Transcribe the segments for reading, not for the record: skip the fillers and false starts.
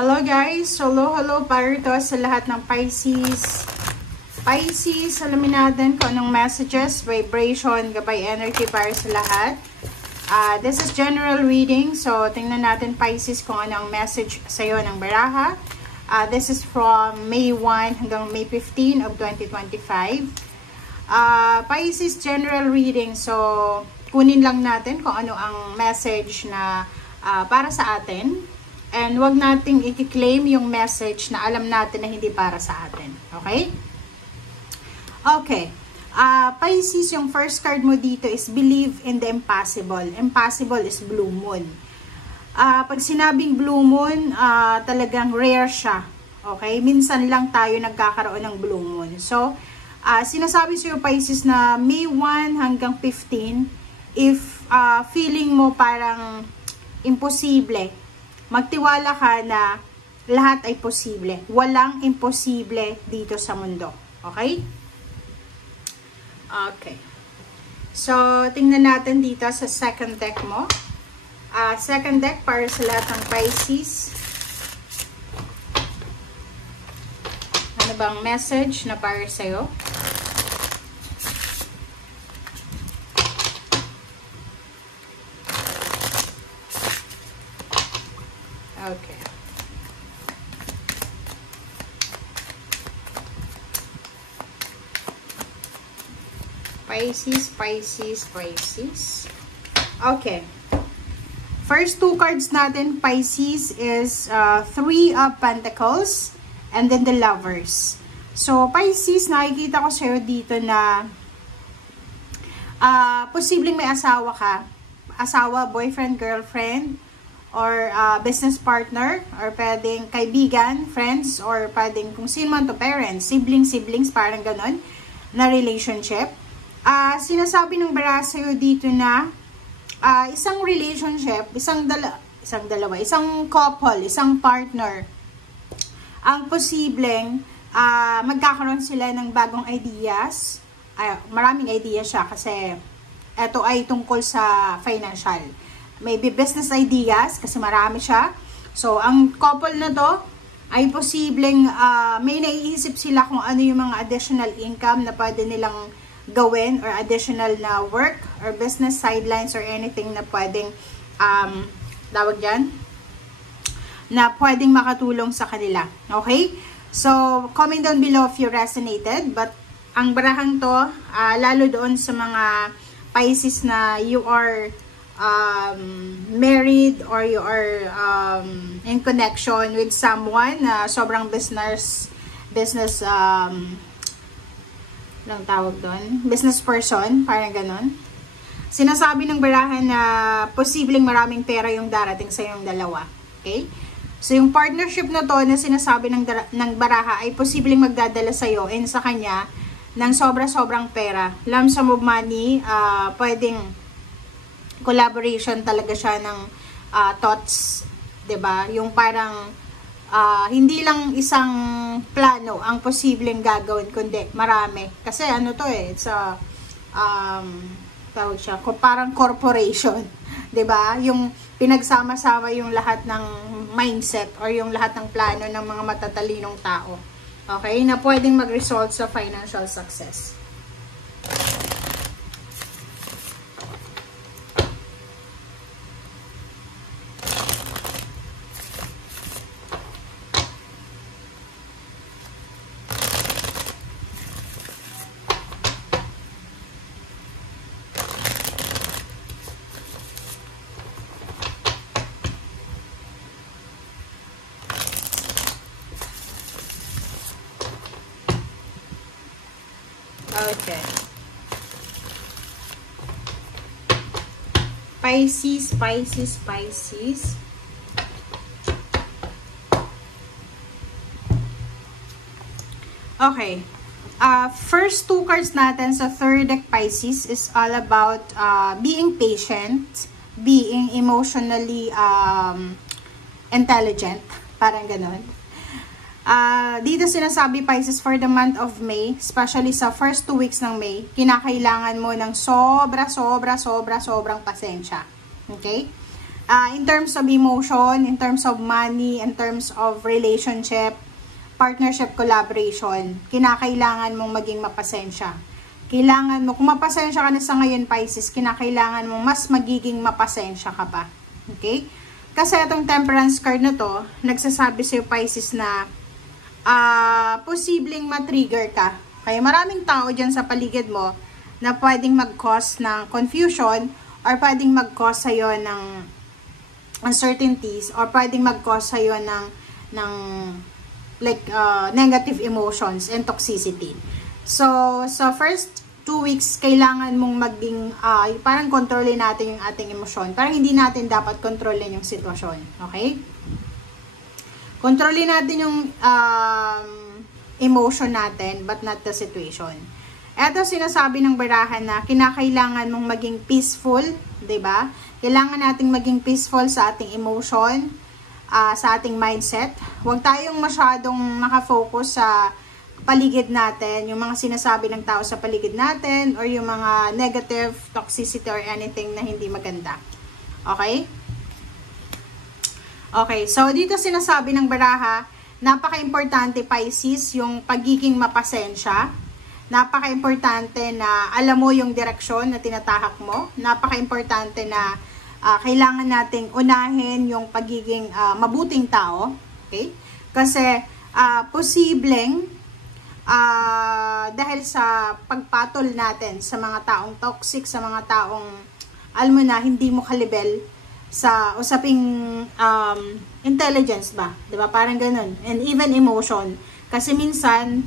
Hello guys! Hello para ito sa lahat ng Pisces. Pisces, alamin natin kung anong messages, vibration, gabay energy para sa lahat. This is general reading. So, tingnan natin Pisces kung anong message sa iyo ng baraha. This is from May 1 hanggang May 15 of 2025. Pisces general reading. So, kunin lang natin kung ano ang message na para sa atin. And wag nating i-claim yung message na alam natin na hindi para sa atin. Okay? Okay. Pisces, yung first card mo dito is believe in the impossible. Impossible is blue moon. Pag sinabing blue moon, talagang rare siya. Okay? Minsan lang tayo nagkakaroon ng blue moon. So, sinasabi sa'yo Pisces na May 1 hanggang 15, if feeling mo parang imposible, magtiwala ka na lahat ay posible. Walang imposible dito sa mundo. Okay? Okay. So, tingnan natin dito sa second deck mo. Second deck para sa lahat ng Pisces. Ano bang message na para sa'yo? Okay. Pisces. Okay. First two cards natin, Pisces, is Three of Pentacles and then the Lovers. So, Pisces, nakikita ko sa'yo dito na posibleng may asawa ka. Asawa, boyfriend, girlfriend, or business partner, or pwedeng kaibigan, friends, or pwedeng kung sino man to, parents, siblings, parang ganon, na relationship. Sinasabi ng baraha sa'yo dito na isang relationship, isang couple, isang partner, ang posibleng magkakaroon sila ng bagong ideas. Maraming ideas siya kasi ito ay tungkol sa financial. Maybe business ideas kasi marami siya. So, ang couple na to ay posibleng may naiisip sila kung ano yung mga additional income na pwede nilang gawin or additional na work or business sidelines or anything na pwedeng tawag dyan, na pwedeng makatulong sa kanila. Okay? So, comment down below if you resonated. But, ang barahang to, lalo doon sa mga Pisces na you are married or you are in connection with someone na sobrang business lang tawag doon, business person, parang ganon. Sinasabi ng barahan na posibleng maraming pera yung darating sa yung dalawa. Okay? So, yung partnership na to na sinasabi ng baraha ay posibleng magdadala sa'yo and sa kanya ng sobra-sobrang pera. Lump sum of money, pwedeng collaboration talaga siya ng thoughts, 'di ba? Yung parang hindi lang isang plano ang posibleng gagawin kundi marami. Kasi ano to it's a tawag siya, parang corporation, 'di ba? Yung pinagsama-sama yung lahat ng mindset or yung lahat ng plano ng mga matatalinong tao. Okay? Na pwedeng mag-result sa financial success. Okay. Pisces. Okay. First two cards natin sa third deck Pisces is all about being patient, being emotionally intelligent, parang ganon. Dito sinasabi Pisces for the month of May, especially sa first 2 weeks ng May, kinakailangan mo ng sobrang pasensya. Okay? In terms of emotion, in terms of money, in terms of relationship, partnership, collaboration, kinakailangan mong maging mapasensya. Kailangan mo, kung mapasensya ka na sa ngayon, Pisces, kinakailangan mo mas magiging mapasensya ka pa. Okay? Kasi itong temperance card na to, nagsasabi sa'yo, Pisces, na posibleng matrigger ka. Kaya maraming tao dyan sa paligid mo na pwedeng mag-cause ng confusion or pwedeng mag-cause sa'yo ng uncertainties or pwedeng mag-cause sa'yo ng like negative emotions and toxicity. So, sa first 2 weeks, kailangan mong maging parang kontrolin natin yung ating emosyon. Parang hindi natin dapat kontrolin yung sitwasyon. Okay? Kontrolin natin yung emotion natin but not the situation. Ito sinasabi ng barahan na kinakailangan mong maging peaceful, 'di ba? Kailangan nating maging peaceful sa ating emotion, sa ating mindset. Huwag tayong masyadong nakafocus sa paligid natin, yung mga sinasabi ng tao sa paligid natin or yung mga negative toxicity or anything na hindi maganda. Okay? Okay, so dito sinasabi ng baraha, napaka-importante, Pisces, yung pagiging mapasensya. Napaka-importante na alam mo yung direksyon na tinatahak mo. Napaka-importante na kailangan nating unahin yung pagiging mabuting tao. Okay? Kasi posibleng dahil sa pagpatol natin sa mga taong toxic, sa mga taong alam mo na hindi mo kalibel sa usaping intelligence ba? 'Di ba? Parang ganun. And even emotion. Kasi minsan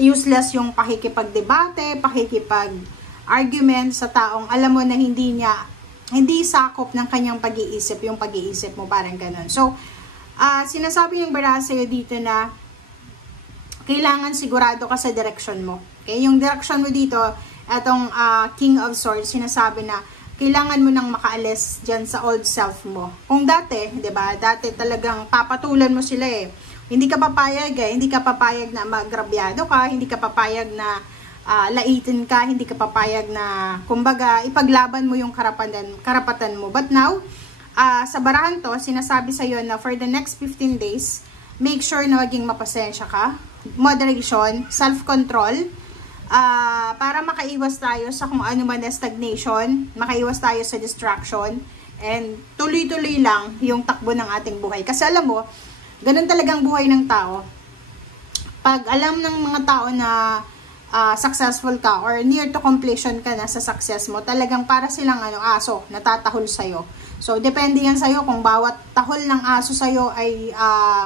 useless yung pakikipagdebate, pakikipag-argument sa taong alam mo na hindi sakop ng kanyang pag-iisip, yung pag-iisip mo, parang ganun. So, sinasabi yung baraha sa'yo dito na kailangan sigurado ka sa direction mo. Okay? Yung direction mo dito, etong King of Swords, sinasabi na kailangan mo nang makaalis dyan sa old self mo. Kung dati, 'di ba? Dati talagang papatulan mo sila eh. Hindi ka papayag eh. Hindi ka papayag na magrabyado ka, hindi ka papayag na laitin ka, hindi ka papayag na kumbaga ipaglaban mo yung karapatan mo. But now, sa barahan to, sinasabi sa iyo na for the next 15 days, make sure na maging mapasensya ka, moderation, self-control, para makaiwas tayo sa kung ano man na stagnation, makaiwas tayo sa distraction, and tuloy-tuloy lang yung takbo ng ating buhay. Kasi alam mo, ganun talagang buhay ng tao. Pag alam ng mga tao na successful ka or near to completion ka na sa success mo, talagang para silang aso, natatahol sa'yo. So, depende yan sa'yo kung bawat tahol ng aso sa'yo ay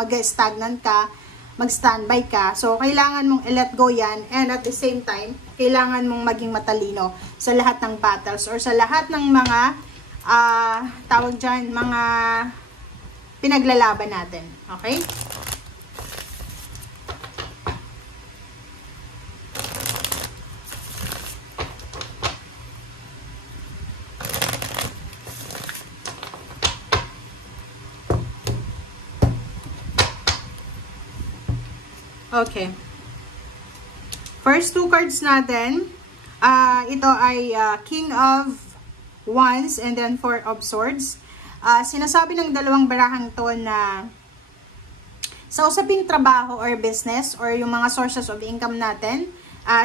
mag-stagnant ka, mag-standby ka. So, kailangan mong i-let go yan, and at the same time, kailangan mong maging matalino sa lahat ng battles or sa lahat ng mga tawag dyan, mga pinaglalaban natin. Okay? Okay. First two cards natin, ito ay King of Wands and then Four of Swords. Sinasabi ng dalawang barahang to na sa usaping trabaho or business or yung mga sources of income natin,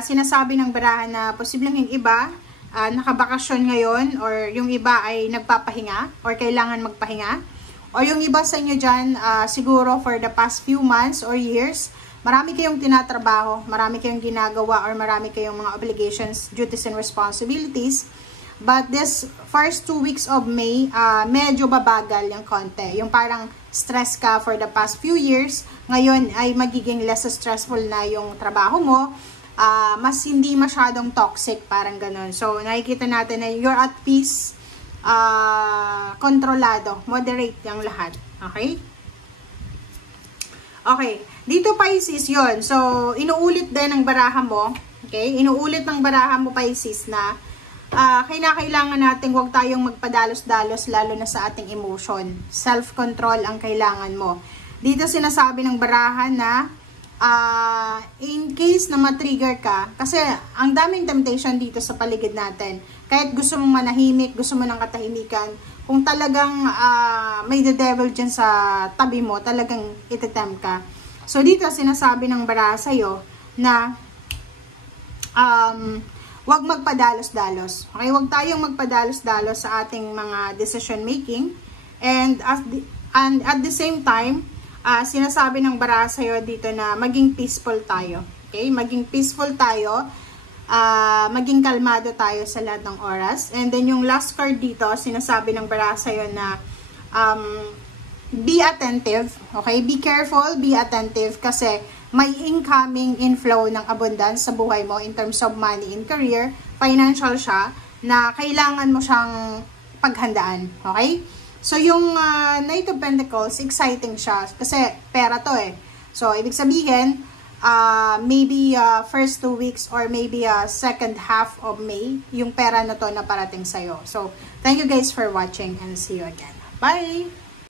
sinasabi ng barahan na posibleng yung iba nakabakasyon ngayon or yung iba ay nagpapahinga or kailangan magpahinga. O yung iba sa inyo dyan, siguro for the past few months or years, marami kayong tinatrabaho, marami kayong ginagawa or marami kayong mga obligations, duties, and responsibilities. But this first 2 weeks of May, medyo babagal yung konti. Yung parang stress ka for the past few years, ngayon ay magiging less stressful na yung trabaho mo. Mas hindi masyadong toxic, parang ganun. So, nakikita natin na you're at peace, kontrolado, moderate yung lahat. Okay? Okay. Dito, Pisces, yon. So, inuulit din ng baraha mo. Okay? Inuulit ng baraha mo, Pisces, na kailangan natin huwag tayong magpadalos-dalos lalo na sa ating emotion. Self-control ang kailangan mo. Dito sinasabi ng baraha na in case na matrigger ka, kasi ang daming temptation dito sa paligid natin. Kahit gusto mong manahimik, gusto mo ng katahimikan, kung talagang may the devil dyan sa tabi mo, talagang itetempt ka. So, dito sinasabi ng baraha sa'yo na wag magpadalos-dalos. Okay, wag tayong magpadalos-dalos sa ating mga decision making. And at the same time, sinasabi ng baraha sa'yo dito na maging peaceful tayo. Okay, maging peaceful tayo. Maging kalmado tayo sa lahat ng oras. And then yung last card dito, sinasabi ng baraha sa'yo na be attentive, okay? Be careful, be attentive kasi may incoming inflow ng abundance sa buhay mo in terms of money and career, financial siya, na kailangan mo siyang paghandaan, okay? So yung Knight of Pentacles, exciting siya kasi pera to eh. So ibig sabihin, maybe first 2 weeks or maybe second half of May, yung pera na to na parating sa'yo. So, thank you guys for watching and see you again. Bye!